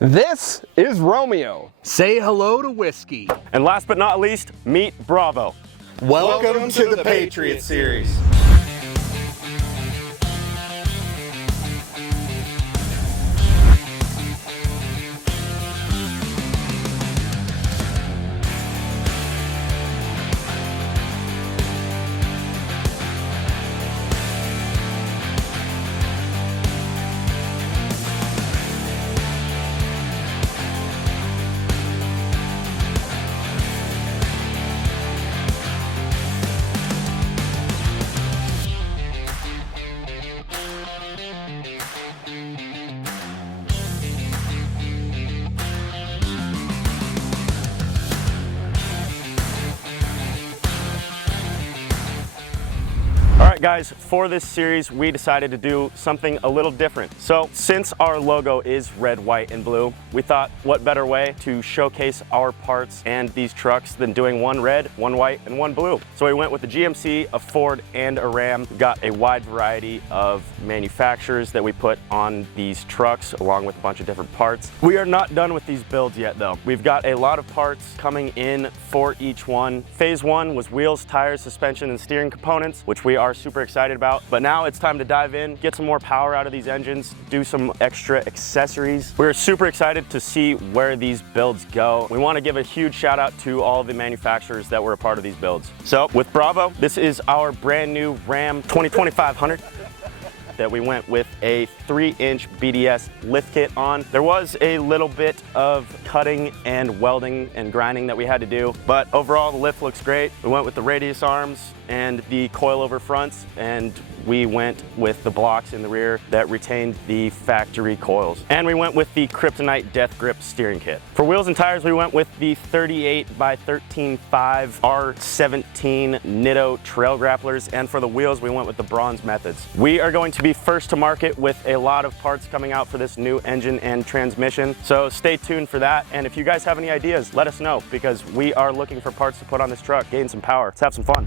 This is Romeo. Say hello to whiskey. And last but not least, meet Bravo. Welcome to the Patriot Series. Alright guys, for this series we decided to do something a little different. So since our logo is red, white, and blue, we thought what better way to showcase our parts and these trucks than doing one red, one white, and one blue. So we went with the GMC, a Ford, and a Ram. We got a wide variety of manufacturers that we put on these trucks along with a bunch of different parts. We are not done with these builds yet though. We've got a lot of parts coming in for each one. Phase 1 was wheels, tires, suspension, and steering components, which we are super excited about. But now it's time to dive in, get some more power out of these engines, do some extra accessories. We're super excited to see where these builds go. We want to give a huge shout out to all of the manufacturers that were a part of these builds. So with Bravo, this is our brand new Ram 2500 that we went with a 3-inch BDS lift kit on. There was a little bit of cutting and welding and grinding that we had to do, but overall the lift looks great. We went with the radius arms and the coilover fronts, and we went with the blocks in the rear that retained the factory coils. And we went with the Kryptonite Death Grip steering kit. For wheels and tires, we went with the 38 by 13.5 R17 Nitto trail grapplers, and for the wheels, we went with the bronze methods. We are going to be first to market with a lot of parts coming out for this new engine and transmission, so stay tuned for that. And if you guys have any ideas, let us know, because we are looking for parts to put on this truck, gain some power. Let's have some fun.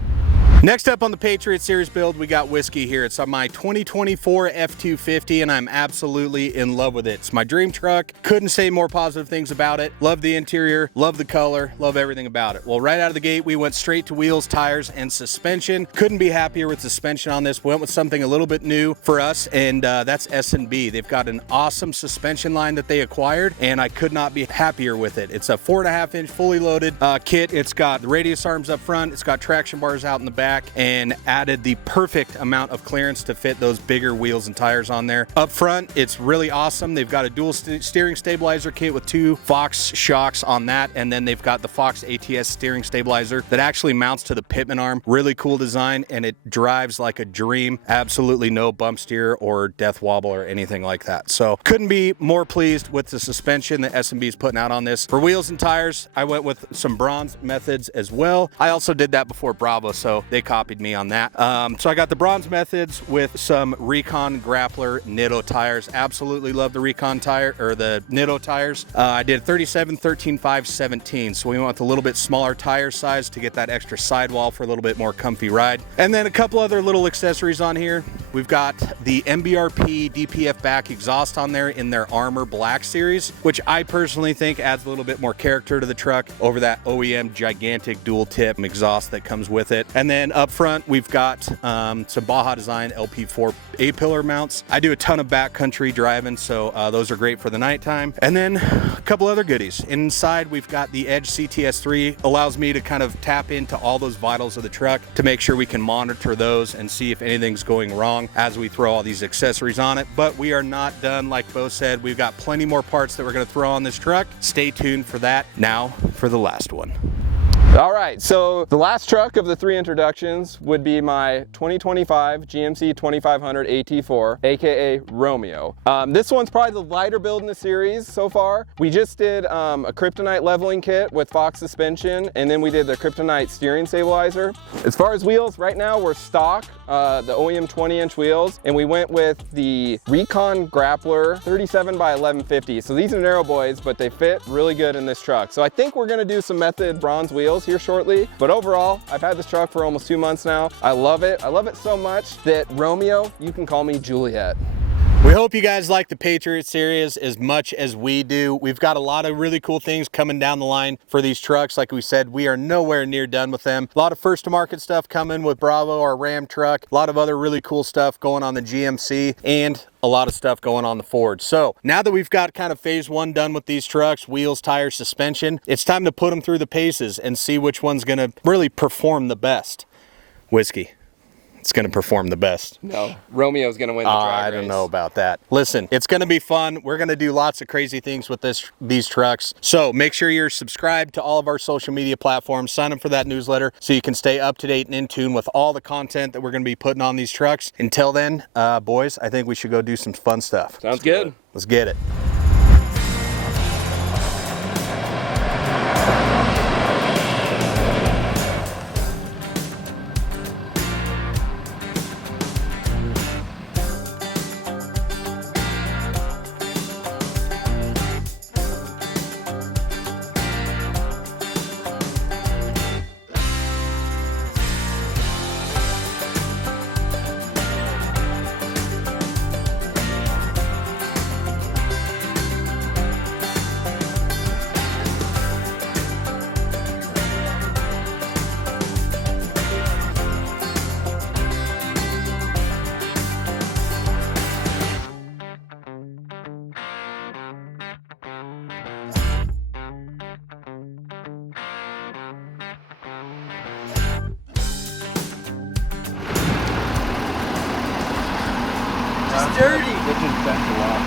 Next up on the Patriot Series build, we got whiskey here. It's on my 2024 F-250, and I'm absolutely in love with it. It's my dream truck. Couldn't say more positive things about it. Love the interior, love the color, love everything about it. Well, right out of the gate, we went straight to wheels, tires, and suspension. Couldn't be happier with suspension on this. Went with something a little bit new for us, and that's S&B. They've got an awesome suspension line that they acquired, and I could not be happier with it. It's a 4.5-inch fully loaded kit. It's got the radius arms up front. It's got traction bars out in the back, and added the perfect amount of clearance to fit those bigger wheels and tires on there. Up front, it's really awesome. They've got a dual steering stabilizer kit with 2 Fox shocks on that, and then they've got the Fox ATS steering stabilizer that actually mounts to the pitman arm. Really cool design, and it drives like a dream. Absolutely no bump steer or death wobble or anything like that. So couldn't be more pleased with the suspension that S&B is putting out on this. For wheels and tires, I went with some bronze methods as well. I also did that before Bravo, so they copied me on that. So I got the bronze methods with some Recon Grappler Nitto tires. Absolutely love the Recon tire, or the Nitto tires. I did 37, 13, 5, 17. So we went with a little bit smaller tire size to get that extra sidewall for a little bit more comfy ride. And then a couple other little accessories on here. We've got the MBRP DPF back exhaust on there in their Armor Black series, which I personally think adds a little bit more character to the truck over that OEM gigantic dual tip exhaust that comes with it. And then up front, we've got some Baja Design LP4 A-pillar mounts. I do a ton of backcountry driving, so those are great for the nighttime. And then a couple other goodies. Inside, we've got the Edge CTS3. Allows me to kind of tap into all those vitals of the truck to make sure we can monitor those and see if anything's going wrong as we throw all these accessories on it. But we are not done. Like Bo said, we've got plenty more parts that we're going to throw on this truck. Stay tuned for that. Now for the last one. All right, so the last truck of the 3 introductions would be my 2025 GMC 2500 AT4, aka Romeo. This one's probably the lighter build in the series so far. We just did a Kryptonite leveling kit with Fox suspension, and then we did the Kryptonite steering stabilizer. As far as wheels, right now we're stock, the OEM 20-inch wheels, and we went with the Recon Grappler 37 by 1150. So these are narrow boys, but they fit really good in this truck. So I think we're gonna do some Method bronze wheels here shortly, but overall, I've had this truck for almost 2 months now. I love it. I love it so much that Romeo, you can call me Juliet. We hope you guys like the Patriot Series as much as we do. We've got a lot of really cool things coming down the line for these trucks. Like we said, we are nowhere near done with them. A lot of first to market stuff coming with Bravo, our Ram truck. A lot of other really cool stuff going on the GMC and a lot of stuff going on the Ford. So now that we've got kind of phase one done with these trucks, wheels, tires, suspension, it's time to put them through the paces and see which one's gonna really perform the best. Whiskey. It's going to perform the best. No, Romeo's going to win the drag race. I don't know about that. Listen, it's going to be fun. We're going to do lots of crazy things with these trucks. So make sure you're subscribed to all of our social media platforms. Sign up for that newsletter so you can stay up to date and in tune with all the content that we're going to be putting on these trucks. Until then, boys, I think we should go do some fun stuff. Sounds good. Let's get it. Dirty. It just bent a lot.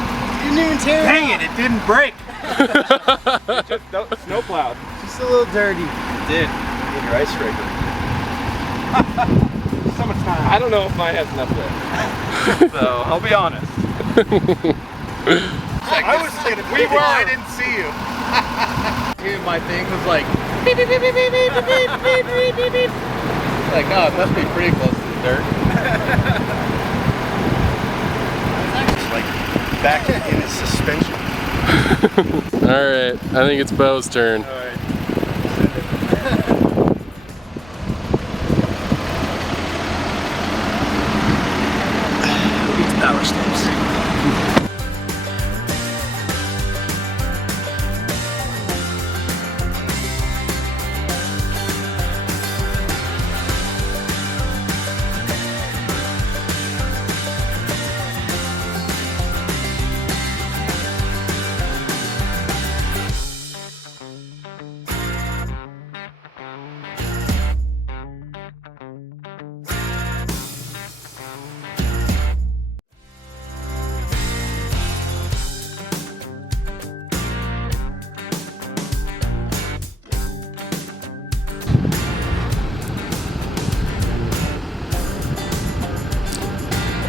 You didn't even tear it. Dang it, it didn't break. Just snow plowed. Just a little dirty. It did. Need your ice scraper. So much time. I don't know if mine has enough left. So I'll be honest. I was thinking, I didn't see you. Dude, my thing was like beep, beep, beep, beep, beep, beep, beep, beep, beep, beep, beep. Like, oh, it must be pretty close to the dirt. Like back in his suspension. All right, I think it's Bo's turn. All right. It's power steps.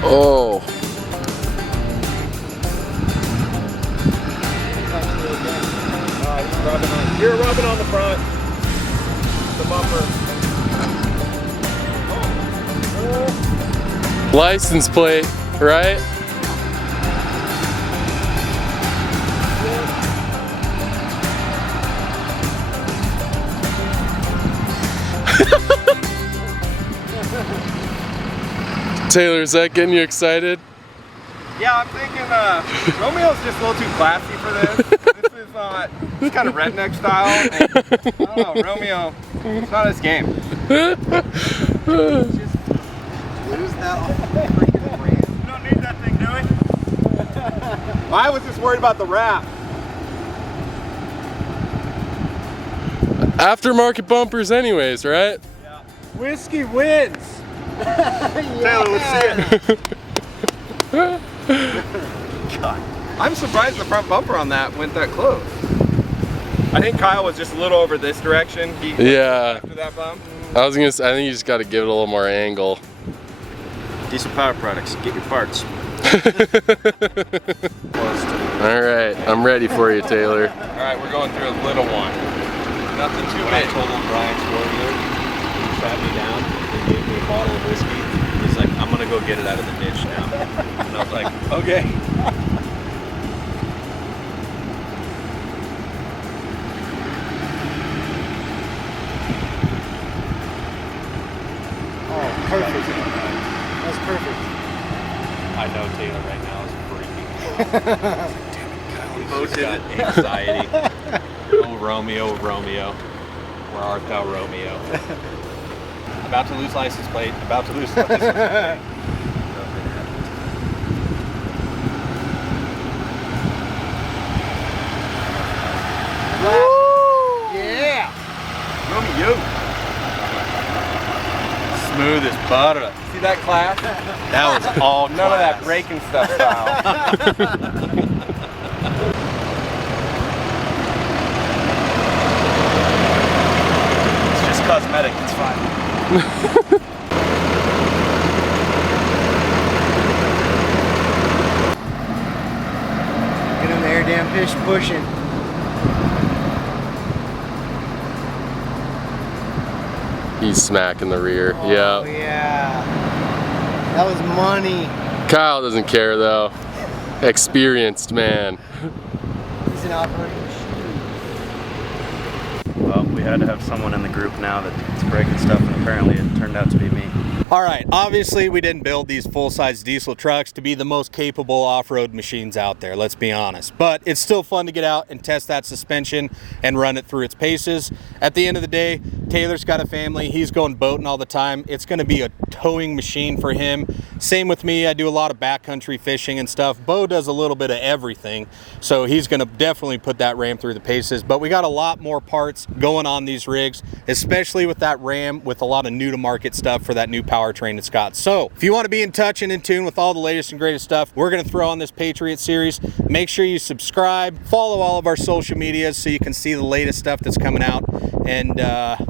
Oh. You're rubbing on the front. The bumper. License plate, right? Taylor, is that getting you excited? Yeah, I'm thinking Romeo's just a little too classy for this. This is not, it's kind of redneck style. And, I don't know, Romeo, it's not his game. Just lose that freaking brand. You don't need that thing, do we? I was just worried about the wrap. Aftermarket bumpers anyways, right? Yeah. Whiskey wins. Taylor, let's see it. God. I'm surprised the front bumper on that went that close. I think Kyle was just a little over this direction. Yeah. After that bump. I think you just got to give it a little more angle. Decent Power Products, get your parts. All right, I'm ready for you, Taylor. All right, we're going through a little one. Nothing too When I big. told him Brian's warrior, he sat me down and gave me a bottle of whiskey. He's like, I'm gonna go get it out of the ditch now. And I was like, okay. Oh, perfect. That's perfect. I know Taylor right now is free. Bo got anxiety. Oh, Romeo, Romeo. Where art thou, Romeo? About to lose license plate. About to lose license plate. Yeah. Romeo. Smooth as butter. See that class? That was all None of that braking stuff style. It's just cosmetic. It's fine. Get in there, damn fish pushing. He's smacking the rear. Oh, Yeah. yeah. That was money. Kyle doesn't care though. Experienced man. He's an off-roading machine. Well, we had to have someone in the group now that's breaking stuff, and apparently it turned out to be me. All right, obviously we didn't build these full-size diesel trucks to be the most capable off-road machines out there, let's be honest. But it's still fun to get out and test that suspension and run it through its paces. At the end of the day, Taylor's got a family, he's going boating all the time. It's gonna be a towing machine for him. Same with me, I do a lot of backcountry fishing and stuff. Bo does a little bit of everything, so he's gonna definitely put that Ram through the paces. But we got a lot more parts going on these rigs, especially with that Ram, with a lot of new to market stuff for that new powertrain it's got. So if you want to be in touch and in tune with all the latest and greatest stuff we're going to throw on this Patriot Series, make sure you subscribe, follow all of our social medias so you can see the latest stuff that's coming out. And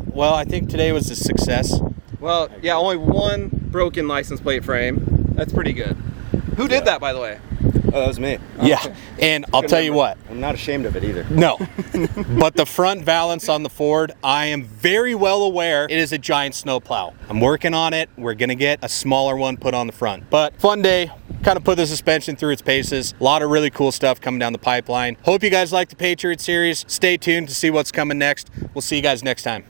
well, I think today was a success. Well, yeah, only one broken license plate frame. That's pretty good. Who did that, by the way? Oh, that was me. Yeah, and I'll tell you what, I'm not ashamed of it either. no, but the front valance on the Ford, I am very well aware it is a giant snowplow. I'm working on it. We're gonna get a smaller one put on the front. But fun day, kind of put the suspension through its paces. A lot of really cool stuff coming down the pipeline. Hope you guys like the Patriot Series. Stay tuned to see what's coming next. We'll see you guys next time.